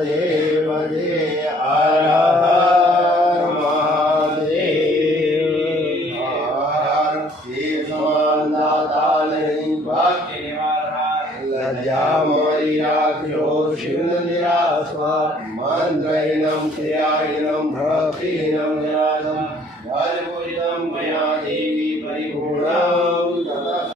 મહાદેવ જય હર હર મહાદેવ હર શિવ દાતાલની ભક્તિ લજ્જા મોરી રાખ્યો શિવ નિરાસવા મંત્રહીનમ ક્રિયાહીનમ ભક્તિહીનમ નિરાસમ ભજપૂરિતમ મયા દેવી પરિપૂર્ણમ